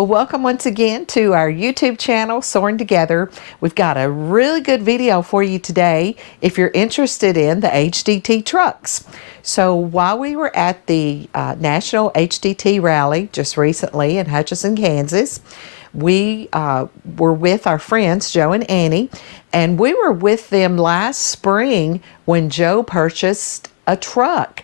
Well, welcome once again to our YouTube channel, Soaring Together. We've got a really good video for you today if you're interested in the HDT trucks. So while we were at the National HDT Rally just recently in Hutchinson, Kansas, we were with our friends, Joe and Annie, and we were with them last spring when Joe purchased a truck.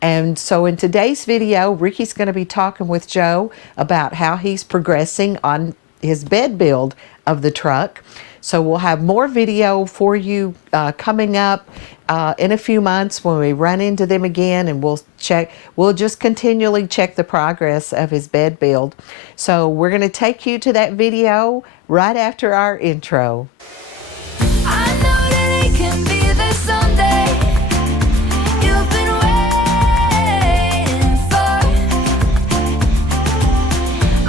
And so in today's video, Ricky's going to be talking with Joe about how he's progressing on his bed build of the truck. So we'll have more video for you coming up in a few months when we run into them again, and we'll just continually check the progress of his bed build. So we're going to take you to that video right after our intro. I know that it can be there someday. You've been waiting for.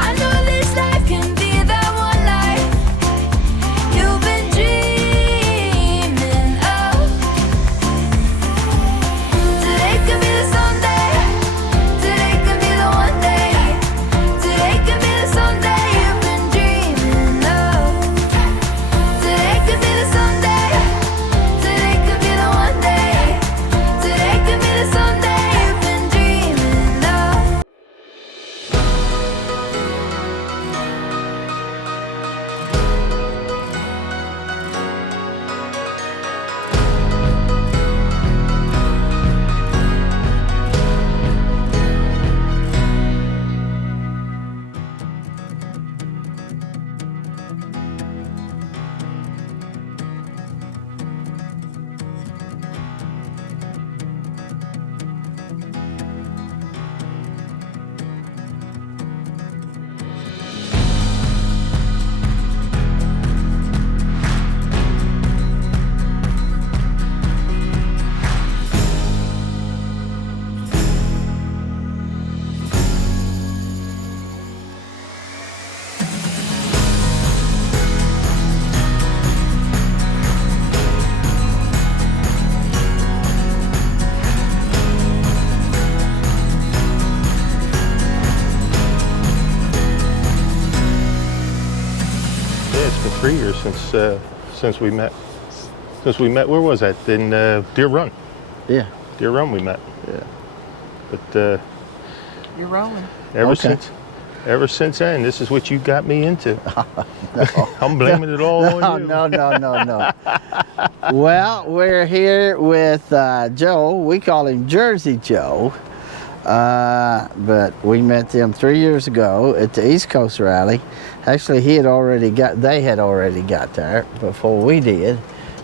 I know this life can be that one life you've been dreaming of. Today can be the someday. Today can be the one day. Today can be the someday you've been dreaming of. Today could be the someday. Today could be the one day. Today could be the someday you've been dreaming of. Yeah, it's been 3 years since we met. Where was that? In Deer Run. Yeah. Deer Run we met. Yeah. But You're rolling. ever Okay. since then, this is what you got me into. I'm blaming it all on you. No. Well, we're here with Joe. We call him Jersey Joe. But we met them 3 years ago at the East Coast Rally. Actually, they had already got there before we did.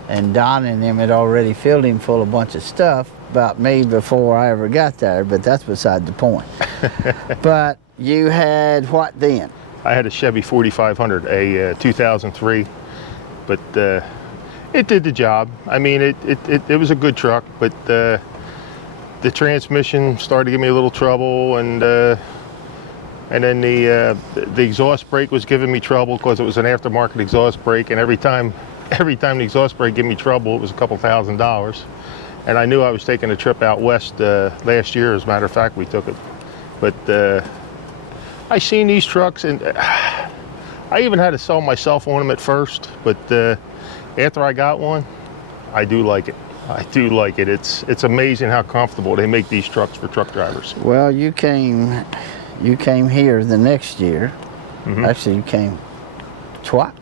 And Don and them had already filled him full of a bunch of stuff about me before I ever got there, but that's beside the point. But you had what then? I had a Chevy 4500, a 2003, but it did the job. I mean, it was a good truck, but the transmission started to give me a little trouble, and then the exhaust brake was giving me trouble because it was an aftermarket exhaust brake, and every time the exhaust brake gave me trouble, it was a couple $1,000s. And I knew I was taking a trip out west last year. As a matter of fact, we took it. But I seen these trucks, and I even had to sell myself on them at first. But after I got one, I do like it. I do like it. It's amazing how comfortable they make these trucks for truck drivers. Well, you came here the next year. Mm-hmm. Actually, you came twice.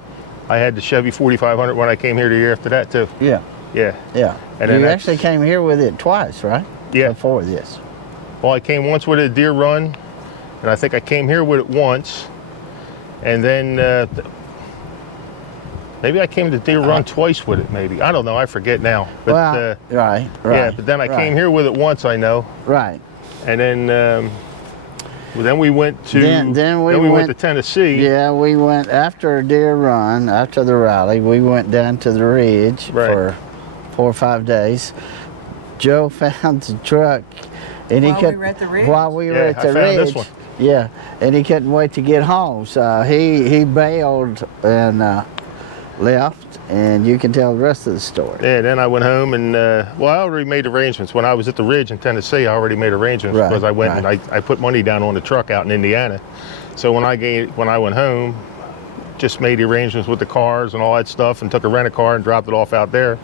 I had the Chevy 4500 when I came here the year after that too. Yeah. Yeah. Yeah. And then you actually came here with it twice, right? Yeah. Before this. Well, I came once with a Deer Run, and I think I came here with it once, and then maybe I came to Deer Run twice with it. Maybe, I don't know. I forget now. But Well, right. yeah. But then I came here with it once. I know. Right. And then we went to Then we went to Tennessee. Yeah, we went after Deer Run, after the rally. We went down to the Ridge for 4 or 5 days. Joe found the truck, and While we were at the Ridge? While we were at the I found Ridge. this one. Yeah, and he couldn't wait to get home, so he bailed and left, and you can tell the rest of the story. Yeah, then I went home and, well, I already made arrangements. When I was at the Ridge in Tennessee, I already made arrangements Right, because I went right. and I put money down on the truck out in Indiana. So when I went home, just made the arrangements with the cars and all that stuff and took a rent-a-car and dropped it off out there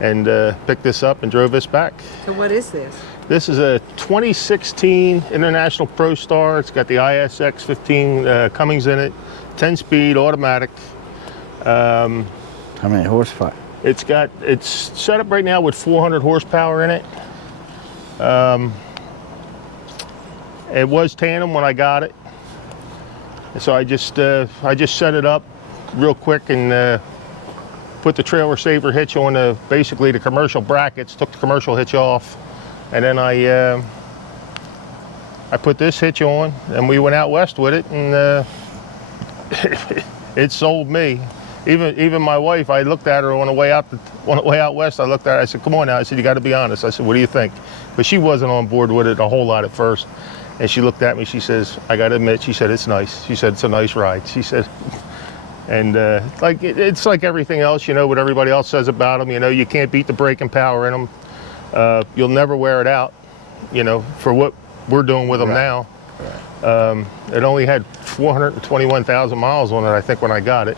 and picked this up and drove this back. So what is this? This is a 2016 International Pro Star. It's got the ISX 15 Cummins in it, 10-speed automatic. How many horsepower? It's set up right now with 400 horsepower in it. It was tandem when I got it, so I just set it up real quick and put the trailer saver hitch on basically the commercial brackets. Took the commercial hitch off, and then I put this hitch on, and we went out west with it, and it sold me. Even my wife, I looked at her on the way out west. I looked at her. I said, "Come on now." I said, "You got to be honest." I said, "What do you think?" But she wasn't on board with it a whole lot at first. And she looked at me. She says, "I got to admit," she said, "it's nice." She said, "It's a nice ride." She said, and it's like everything else, you know, what everybody else says about them. You know, you can't beat the braking power in them. You'll never wear it out. You know, for what we're doing with them Right. now. It only had 421,000 miles on it, I think, when I got it.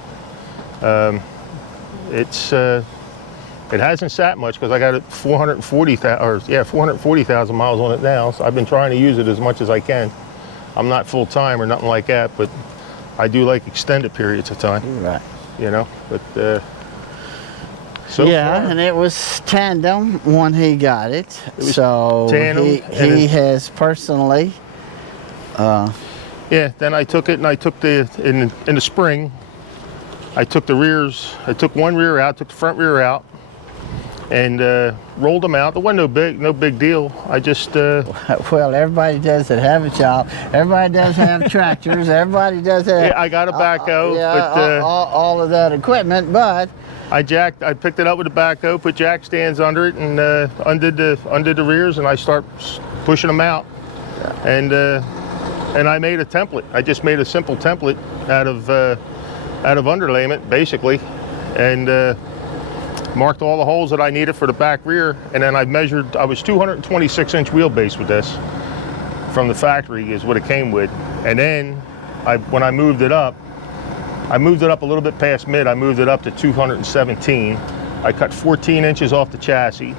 It hasn't sat much because I got it 440,000 miles on it now. So I've been trying to use it as much as I can. I'm not full time or nothing like that, but I do like extended periods of time. Right. You know, but so yeah, far, and it was tandem when he got it. was So tandem, he and has personally. yeah. Then I took it and I took in the spring. I took the rears. I took one rear out, took the front rear out, and rolled them out. It wasn't no big deal. I just Well, everybody does that have a shop. Everybody does have tractors. Everybody does have. yeah, I got a backhoe, yeah, but all of that equipment, but. I picked it up with a backhoe, put jack stands under it, and undid the rears, and I start pushing them out. And I made a template. I just made a simple template out of underlayment, basically, and marked all the holes that I needed for the back rear. And then I measured. I was 226-inch wheelbase with this from the factory, is what it came with. And then when I moved it up. I moved it up a little bit past mid. I moved it up to 217. I cut 14 inches off the chassis.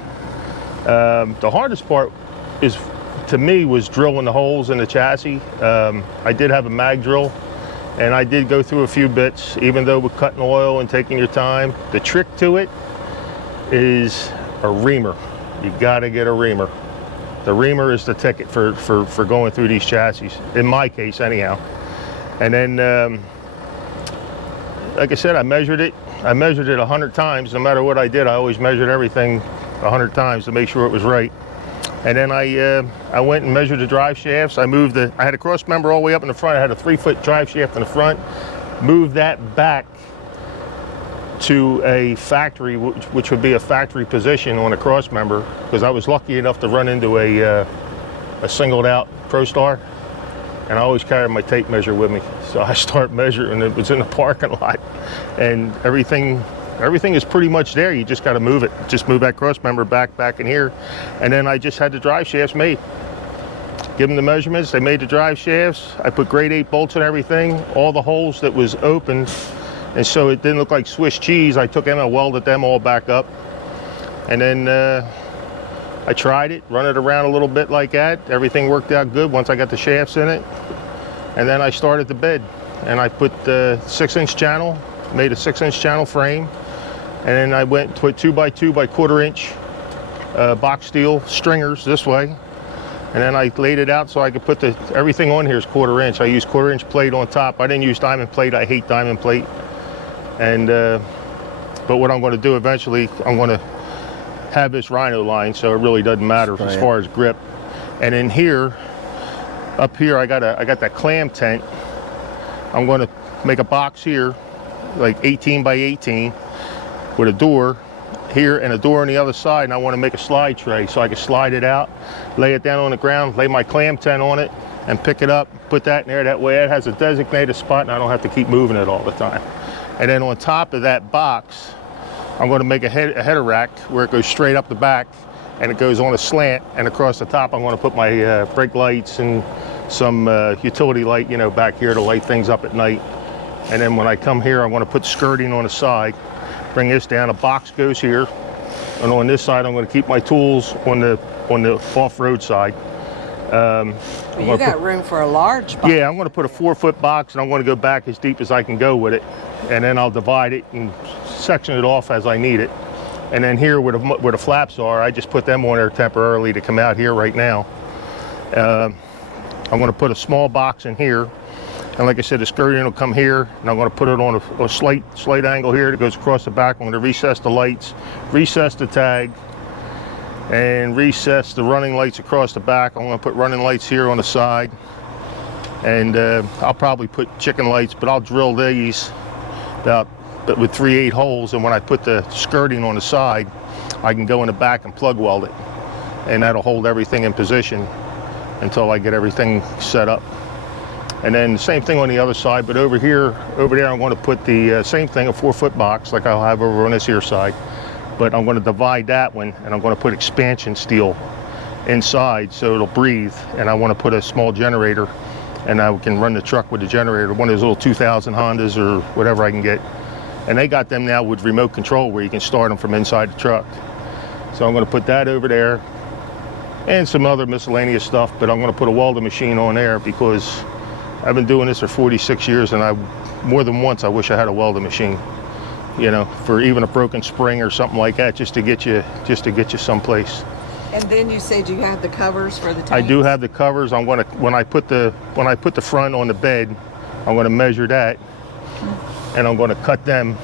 The hardest part to me, was drilling the holes in the chassis. I did have a mag drill, and I did go through a few bits, even though with cutting oil and taking your time. The trick to it is a reamer. You gotta get a reamer. The reamer is the ticket for going through these chassis, in my case anyhow. And then, like I said, I measured it 100 times. No matter what I did, I always measured everything 100 times to make sure it was right. And then I went and measured the drive shafts. I had a cross member all the way up in the front. I had a 3-foot drive shaft in the front. Moved that back to a factory, which would be a factory position on a cross member, because I was lucky enough to run into a singled out ProStar. And I always carry my tape measure with me. So I start measuring, it was in the parking lot. And everything is pretty much there. You just got to move it. Just move that cross member back in here. And then I just had the drive shafts made. Give them the measurements. They made the drive shafts. I put grade 8 bolts and everything. All the holes that was open. And so it didn't look like Swiss cheese. I took them and welded them all back up. And then I tried it, run it around a little bit like that. Everything worked out good once I got the shafts in it. And then I started the bed, and I put the 6-inch channel, made a 6-inch channel frame. And then I went to 2x2 by 1/4-inch box steel stringers this way. And then I laid it out so I could put everything on here is 1/4-inch. I used 1/4-inch plate on top. I didn't use diamond plate. I hate diamond plate. And but what I'm going to do eventually, I'm going to have this Rhino line, so it really doesn't matter as far as grip. And in here, up here, I got that clam tent. I'm going to make a box here, like 18 by 18, with a door here and a door on the other side. And I want to make a slide tray so I can slide it out, lay it down on the ground, lay my clam tent on it, and pick it up, put that in there. That way it has a designated spot, and I don't have to keep moving it all the time. And then on top of that box, I'm going to make a header rack where it goes straight up the back and it goes on a slant, and across the top I'm going to put my brake lights and some utility light, back here to light things up at night. And then when I come here, I'm going to put skirting on the side, bring this down, a box goes here, and on this side I'm going to keep my tools on the off-road side. You got room for a large box. Yeah, I'm going to put a 4-foot box, and I'm going to go back as deep as I can go with it, and then I'll divide it and section it off as I need it. And then here where the flaps are, I just put them on there temporarily to come out here right now. I'm going to put a small box in here, and like I said, the skirting will come here, and I'm going to put it on a slight angle here that goes across the back. I'm going to recess the lights, recess the tag, and recess the running lights across the back. I'm going to put running lights here on the side, and I'll probably put chicken lights, but I'll drill these with 3/8 holes, and when I put the skirting on the side, I can go in the back and plug weld it, and that'll hold everything in position until I get everything set up. And then the same thing on the other side, but over there I'm going to put the same thing, a 4-foot box like I'll have over on this here side, but I'm going to divide that one, and I'm going to put expansion steel inside so it'll breathe. And I want to put a small generator, and I can run the truck with the generator, one of those little 2000 Hondas or whatever I can get. And they got them now with remote control where you can start them from inside the truck. So I'm going to put that over there and some other miscellaneous stuff, but I'm going to put a welding machine on there because I've been doing this for 46 years, and more than once I wish I had a welding machine, for even a broken spring or something like that, just to get you someplace. And then you said you had the covers for the tanks? I do have the covers. I'm going to when I put the front on the bed, I'm going to measure that, and I'm going to cut them.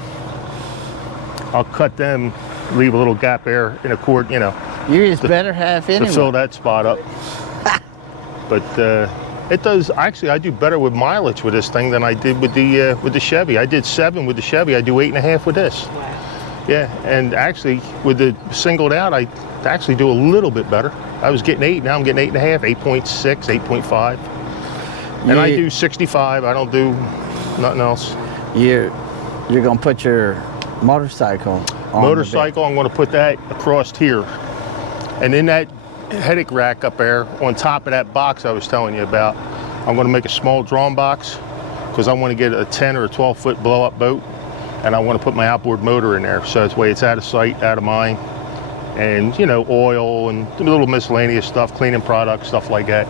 I'll cut them, leave a little gap there in a cord, You just better have anyway. to fill that spot up. But it does. Actually, I do better with mileage with this thing than I did with the Chevy. I did 7 with the Chevy. I do 8.5 with this. Wow. Yeah, and actually with the singled out, I actually do a little bit better. I was getting 8. Now I'm getting 8.5, 8.6, 8.5. And I do 65. I don't do nothing else. You're gonna put your motorcycle on Motorcycle, I'm going to put that across here. And in that headache rack up there, on top of that box I was telling you about, I'm going to make a small drawn box because I want to get a 10 or a 12-foot blow-up boat, and I want to put my outboard motor in there. So this way it's out of sight, out of mind, and oil and a little miscellaneous stuff, cleaning products, stuff like that.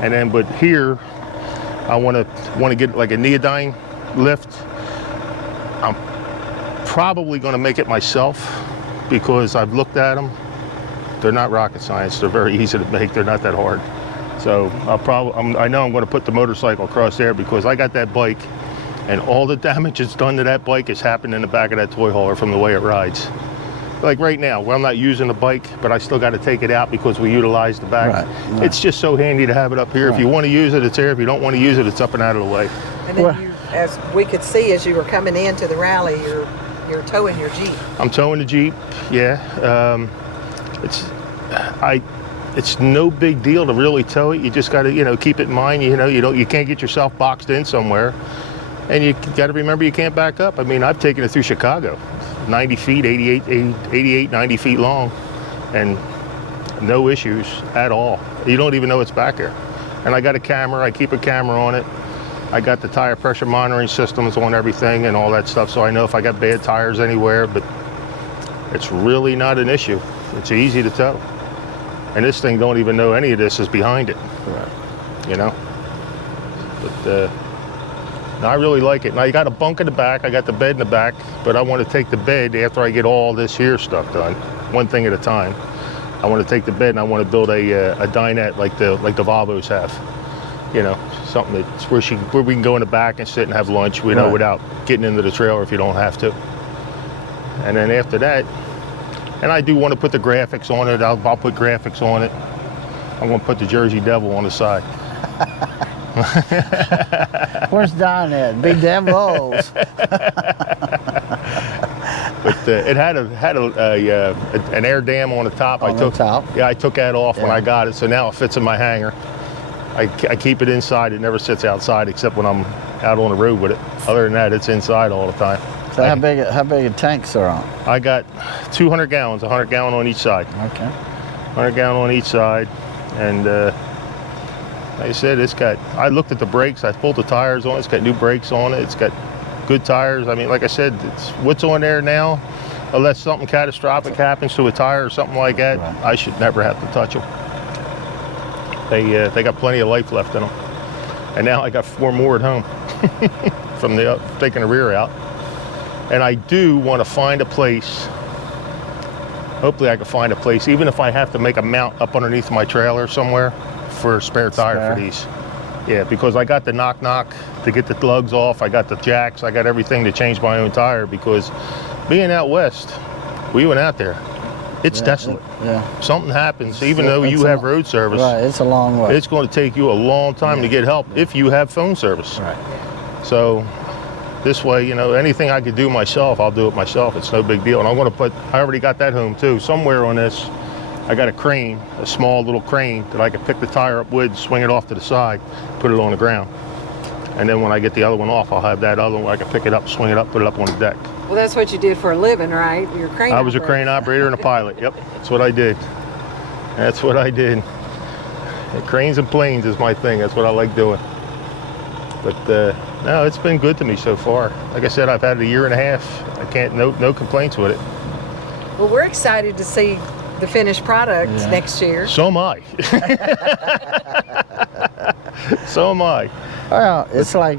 And then, but here, I want to get like a neodyne lift. I'm probably going to make it myself because I've looked at them. They're not rocket science. They're very easy to make. They're not that hard. So I know I'm going to put the motorcycle across there because I got that bike, and all the damage that's done to that bike has happened in the back of that toy hauler from the way it rides. Like right now, well, I'm not using the bike, but I still got to take it out because we utilize the back. Right. It's just so handy to have it up here. Right. If you want to use it, it's there. If you don't want to use it, it's up and out of the way. And then as we could see as you were coming into the rally, you're towing your Jeep. I'm towing the Jeep, yeah. It's no big deal to really tow it. You just got to, keep it in mind. You can't get yourself boxed in somewhere, and you got to remember you can't back up. I mean, I've taken it through Chicago, 90 feet, 88, 90 feet long, and no issues at all. You don't even know it's back there. And I got a camera. I keep a camera on it. I got the tire pressure monitoring systems on everything and all that stuff, so I know if I got bad tires anywhere. But it's really not an issue. It's easy to tow. And this thing don't even know any of this is behind it. Right. But no, I really like it. Now you got a bunk in the back. I got the bed in the back, but I want to take the bed after I get all this here stuff done, one thing at a time. I want to take the bed and I want to build a dinette like the Volvos have. Something that's where we can go in the back and sit and have lunch, right, without getting into the trailer if you don't have to. And then after that, and I do want to put the graphics on it. I'll put graphics on it. I'm going to put the Jersey Devil on the side. Where's Don at? Big Devils. But it had an air dam on the top. I took that off when I got it, so now it fits in my hangar. I keep it inside. It never sits outside except when I'm out on the road with it. Other than that, it's inside all the time. So how big a tanks are on? I got 200 gallons, 100 gallon on each side. Okay. 100 gallon on each side, and like I said, it's got. I looked at the brakes. I pulled the tires on. It's got new brakes on it. It's got good tires. I mean, like I said, it's what's on there now. Unless something catastrophic happens to a tire or something like that, Right. I should never have to touch them. They got plenty of life left in them, and now I got 4 more at home from taking the rear out. And I do want to find a place. Hopefully I can find a place, even if I have to make a mount up underneath my trailer somewhere for a spare tire for these. Yeah, because I got the knock to get the lugs off. I got the jacks. I got everything to change my own tire because being out west, we went out there. It's desolate. Yeah. Something happens, even though you have road service. Right, it's a long way. It's going to take you a long time to get help if you have phone service. Right. So this way, you know, anything I could do myself, I'll do it myself. It's no big deal. And I'm going to put, I already got that home too. Somewhere on this, I got a crane, a small little crane that I can pick the tire up with, swing it off to the side, put it on the ground. And then when I get the other one off, I'll have that other one where I can pick it up, swing it up, put it up on the deck. Well, that's what you did for a living, right? You're a crane I was a operator. crane operator and a pilot. Yep, that's what I did. That's what I did. And cranes and planes is my thing. That's what I like doing. But no, it's been good to me so far. Like I said, I've had it a year and a half. I can't, no complaints with it. Well, we're excited to see the finished product Yeah. next year. So am I. So am I. Well, it's like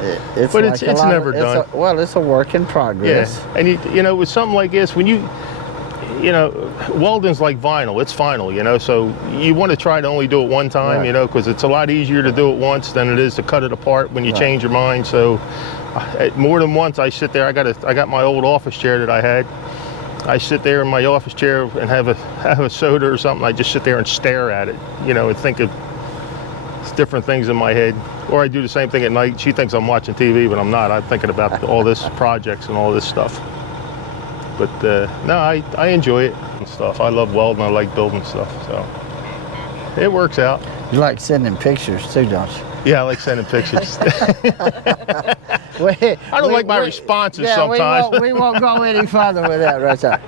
it's But like it's never done. It's a work in progress. Yeah, and you know, with something like this, when you know, welding's like vinyl. It's final, you know. So you want to try to only do it one time, Right. you know, because it's a lot easier to do it once than it is to cut it apart when you Right. change your mind. So more than once, I sit there. I got my old office chair that I had. I sit there in my office chair and have a soda or something. I just sit there and stare at it, you know, and think of different things in my head. Or I do the same thing at night. She thinks I'm watching TV, but I'm not. I'm thinking about all this projects and all this stuff. But no, I enjoy it and stuff. I love welding. I like building stuff. So it works out. You like sending pictures too, don't you? Yeah, I like sending pictures. I I don't like my responses sometimes. We won't go any further with that right there.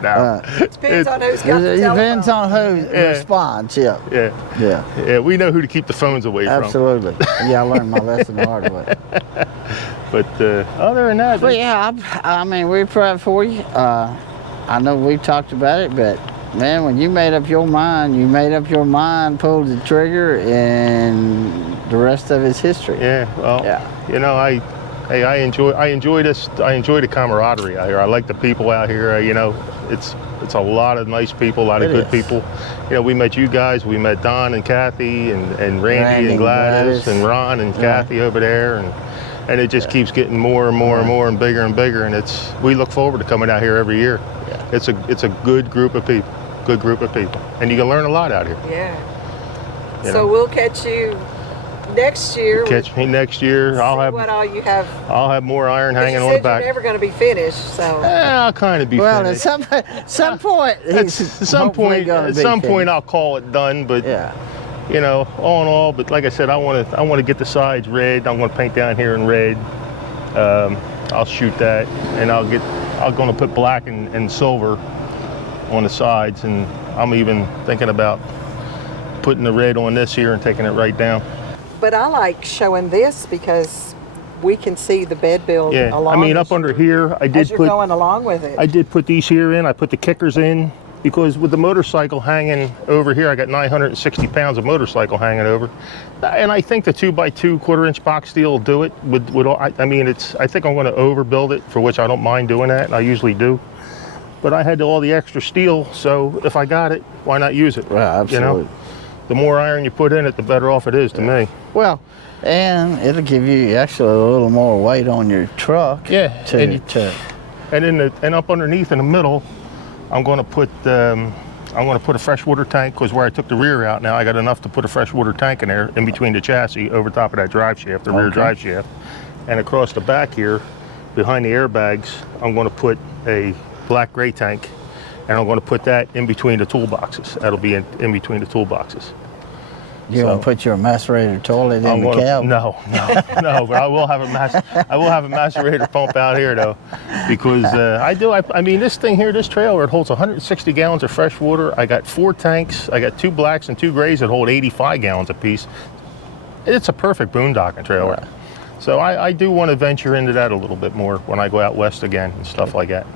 No. Depends on who's got the It depends telephone. on who responds. Yeah. Yeah. Yeah. Yeah, we know who to keep the phones away from. Absolutely. Yeah, I learned my lesson the hard way. But other than that, But yeah, I mean, we're proud for you. I know we've talked about it, but man, when you made up your mind, pulled the trigger, and the rest of it's history. yeah, well, Yeah. you know, I enjoy this. I enjoy the camaraderie out here. I like the people out here. You know, it's a lot of nice people, a lot of It good is. people. You know, we met you guys. We met Don and Kathy and Randy and Gladys and Ron and Kathy over there, and it just keeps getting more and more and more and bigger, and we look forward to coming out here every year. Yeah. It's a good group of people, and you can learn a lot out here. Yeah. You So know. we'll catch you next year. Catch me next year. See what all you have. I'll have more iron 'Cause hanging you on the said back. you're never going to be finished, so. I'll kind of be Well, finished. at some point, At some point, I'll call it done. But Yeah. you know, all in all, but like I said, I want to get the sides red. I'm going to paint down here in red. I'll shoot that, and I'm going to put black and silver on the sides, and I'm even thinking about putting the red on this here and taking it right down. But I like showing this because we can see the bed build Yeah, along I mean, as up under you're- here, I as did you're put going along with it. I did put these here in. I put the kickers in because with the motorcycle hanging over here, I got 960 pounds of motorcycle hanging over, and I think the 2x2 1/4-inch box steel will do it. I mean, I think I'm going to overbuild it, for which I don't mind doing that, and I usually do. But I had all the extra steel, so if I got it, why not use it? Right, absolutely. You know, the more iron you put in it, the better off it is to me. Well, and it'll give you actually a little more weight on your truck. Yeah, and up underneath in the middle, I'm going to put a freshwater tank, because where I took the rear out now, I got enough to put a freshwater tank in there in between the chassis over top of that drive shaft, the rear drive shaft. And across the back here, behind the airbags, I'm going to put a black gray tank, and I'm going to put that in between the toolboxes. That'll be in between the toolboxes. You gonna put your macerator toilet in the cab? No. But I will have a macerator pump out here though, because I mean, this thing here, this trailer, it holds 160 gallons of fresh water. I got 4 tanks. I got 2 blacks and 2 grays that hold 85 gallons apiece. It's a perfect boondocking trailer. Right. So I do want to venture into that a little bit more when I go out west again and stuff like that.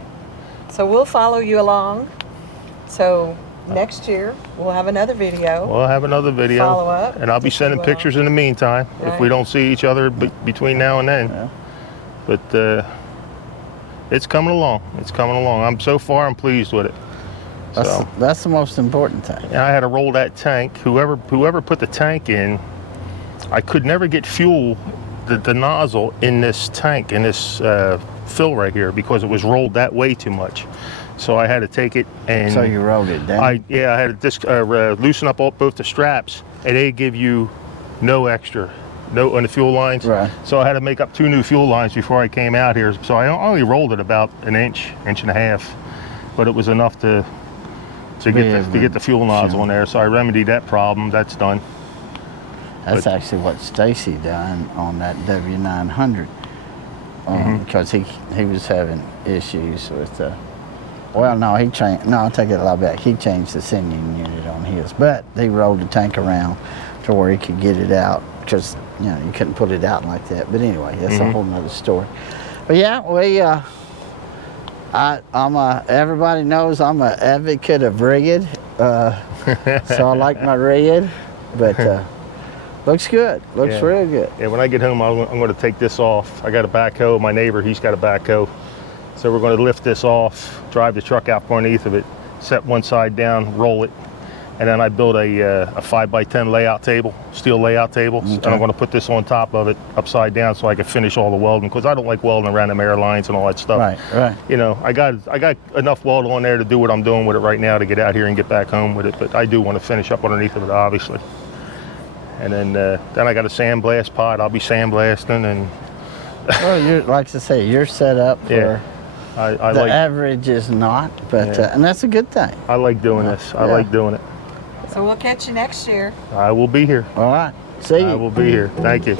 So we'll follow you along. So next year we'll have another video. We'll have another video. Follow up. And I'll be sending pictures in the meantime if we don't see each other between now and then. Yeah. But it's coming along. It's coming along. So far I'm pleased with it. That's the most important thing. And I had to roll that tank. Whoever put the tank in, I could never get fuel, the nozzle in this tank, in this fill right here, because it was rolled that way too much. So I had to take it and... So you rolled it down? I had to loosen up both the straps, and they give you no extra, on the fuel lines. Right. So I had to make up 2 new fuel lines before I came out here. So I only rolled it about an inch and a half, but it was enough to get the fuel nozzle in there. So I remedied that problem. That's done. That's actually what Stacy done on that W900, because he was having issues with well, no, he changed. No, I'll take it a lot back. He changed the sending unit on his, but he rolled the tank around to where he could get it out, because you couldn't put it out like that. But anyway, that's a whole nother story. But yeah, we everybody knows I'm an advocate of rigged, so I like my rigged, but looks good. Looks real good. Yeah, when I get home, I'm going to take this off. I got a backhoe. My neighbor, he's got a backhoe. So we're going to lift this off, drive the truck out underneath of it, set one side down, roll it, and then I built a 5x10 layout table, steel layout table, and I'm going to put this on top of it, upside down, so I can finish all the welding, because I don't like welding around them air lines and all that stuff. Right. You know, I got enough weld on there to do what I'm doing with it right now to get out here and get back home with it, but I do want to finish up underneath of it, obviously. And then I got a sandblast pod. I'll be sandblasting, and well, you're, like I say, you're set up for. I the like, average is not, but and that's a good thing. I like doing this. I like doing it. So we'll catch you next year. I will be here. All right. See you. I will be here. Thank you.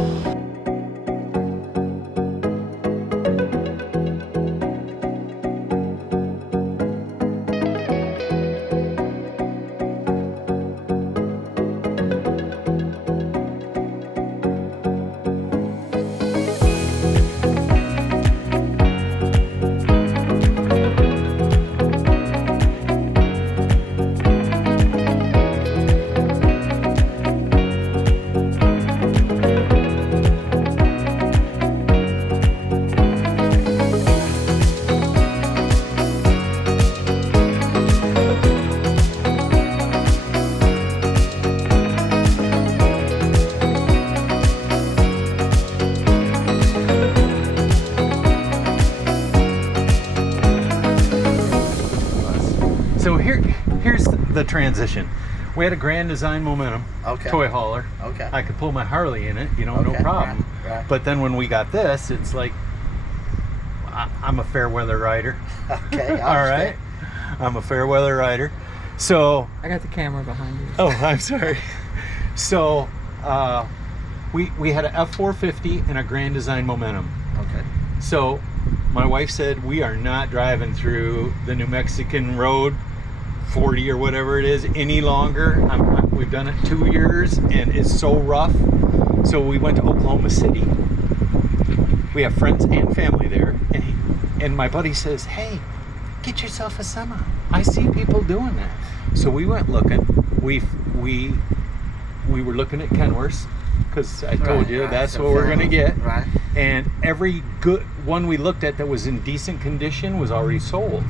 So here's the transition. We had a Grand Design Momentum toy hauler. Okay. I could pull my Harley in it, no problem. Right. But then when we got this, it's like I'm a fair weather rider. Okay. All right. I'm a fair weather rider. So I got the camera behind you. oh, I'm sorry. So we had a F450 and a Grand Design Momentum. Okay. So my wife said we are not driving through the New Mexican road 40 or whatever it is any longer. We've done it 2 years and it's so rough. So we went to Oklahoma City. We have friends and family there, and my buddy says, hey, get yourself a semi. I see people doing that. So we went looking. We were looking at Kenworths, because I told you that's so what we're gonna get. Right. And every good one we looked at that was in decent condition was already sold.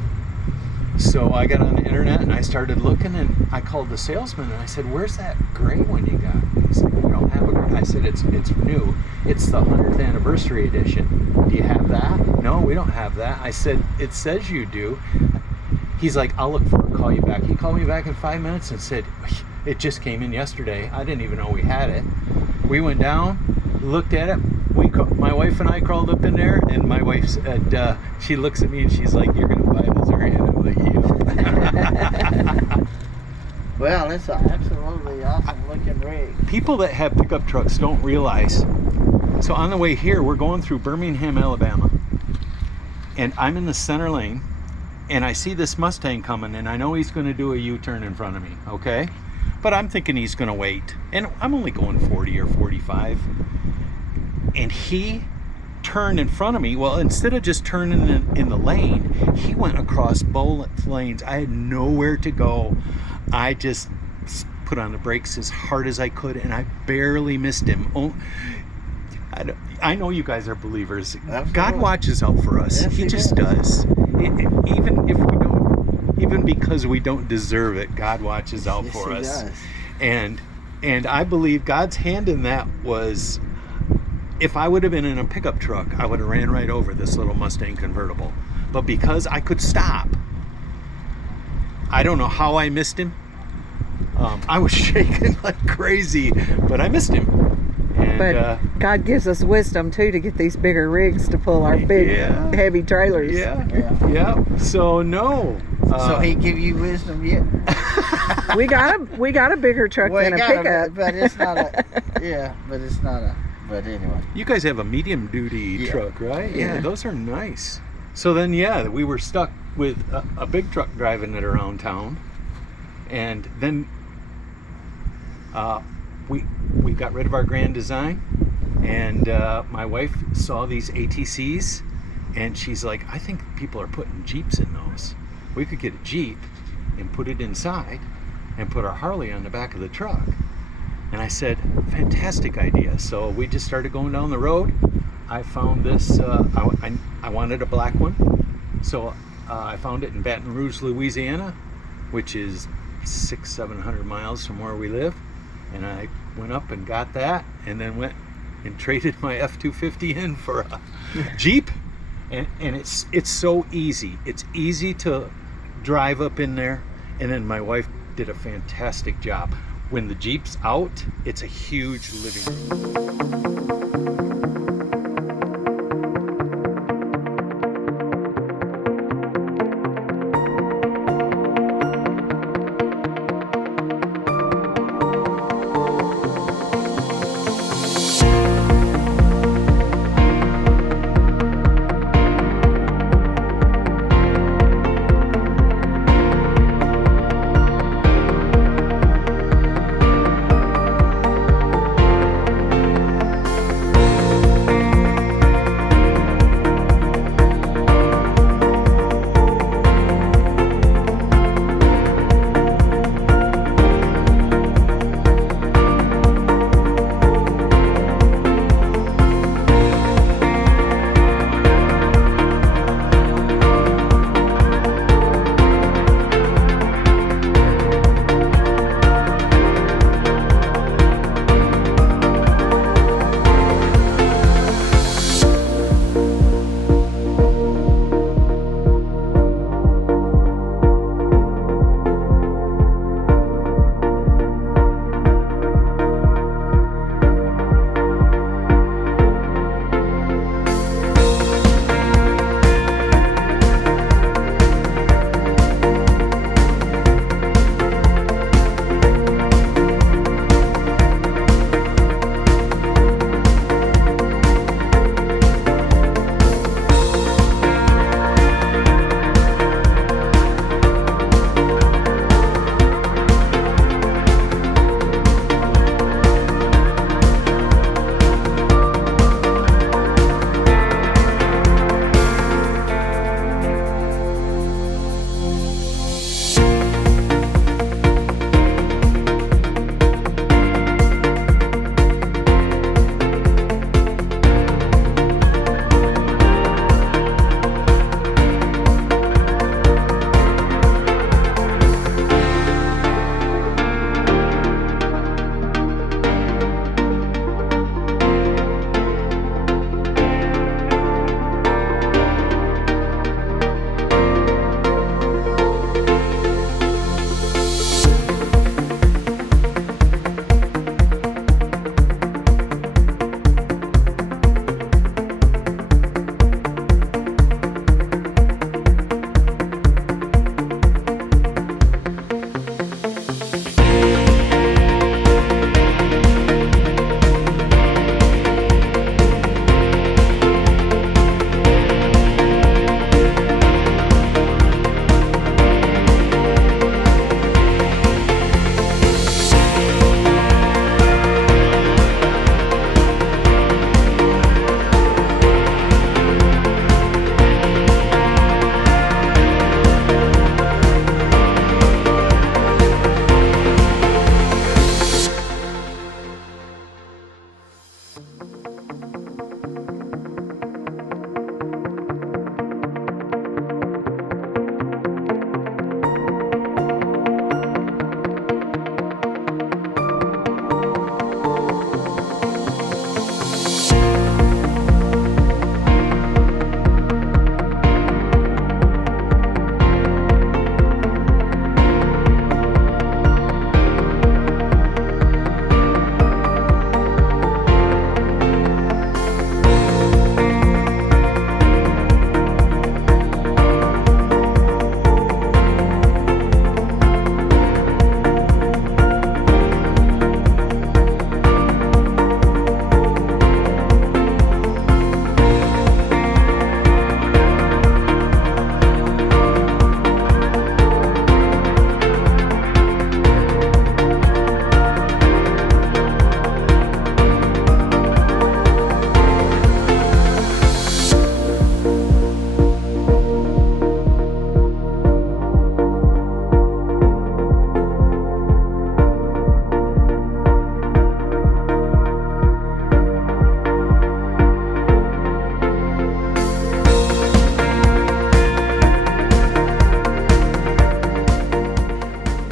So I got on the internet and I started looking, and I called the salesman and I said, where's that gray one you got? He said, we don't have a gray. I said, it's new. It's the 100th anniversary edition. Do you have that? No, we don't have that. I said, it says you do. He's like, I'll look for it, call you back. He called me back in 5 minutes and said, it just came in yesterday. I didn't even know we had it. We went down, looked at it. My wife and I crawled up in there, and my wife said, she looks at me and she's like, you're gonna buy this, aren't you? And I'm like, yeah. Well, it's an absolutely awesome looking rig. People that have pickup trucks don't realize. So on the way here, we're going through Birmingham, Alabama, and I'm in the center lane, and I see this Mustang coming, and I know he's going to do a U-turn in front of me, okay? But I'm thinking he's going to wait, and I'm only going 40 or 45, and he turned in front of me. Well, instead of just turning in the lane, he went across both lanes. I had nowhere to go. I just put on the brakes as hard as I could, and I barely missed him. I know you guys are believers. Absolutely. God watches out for us. Yes, he he just does. Even if we don't, even because we don't deserve it, God watches out Yes, for he us. does. And I believe God's hand in that was, if I would have been in a pickup truck, I would have ran right over this little Mustang convertible. But because I could stop, I don't know how I missed him. I was shaking like crazy, but I missed him. And, But God gives us wisdom too to get these bigger rigs to pull our big, Yeah. heavy trailers. yeah. So no. So he give you wisdom yet? We got a bigger truck Well, than a you gotta, pickup. but it's not a. Yeah, but it's not a. But anyway. You guys have a medium duty Yeah. truck, right? Yeah. Those are nice. So then, yeah, we were stuck with a big truck driving it around town, and then we got rid of our Grand Design, and my wife saw these ATCs, and she's like, I think people are putting Jeeps in those. We could get a Jeep and put it inside and put our Harley on the back of the truck. And I said, fantastic idea. So we just started going down the road. I found this, I wanted a black one. So I found it in Baton Rouge, Louisiana, which is 600-700 miles from where we live. And I went up and got that, and then went and traded my F-250 in for a Jeep. And it's so easy. It's easy to drive up in there. And then my wife did a fantastic job. When the Jeep's out, it's a huge living room.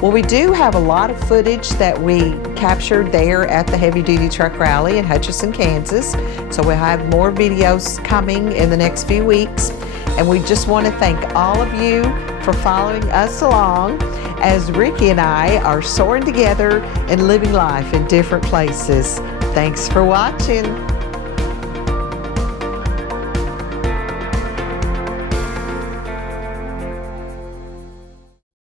Well, we do have a lot of footage that we captured there at the Heavy Duty Truck Rally in Hutchinson, Kansas. So we'll have more videos coming in the next few weeks. And we just want to thank all of you for following us along as Rickey and I are soaring together and living life in different places. Thanks for watching.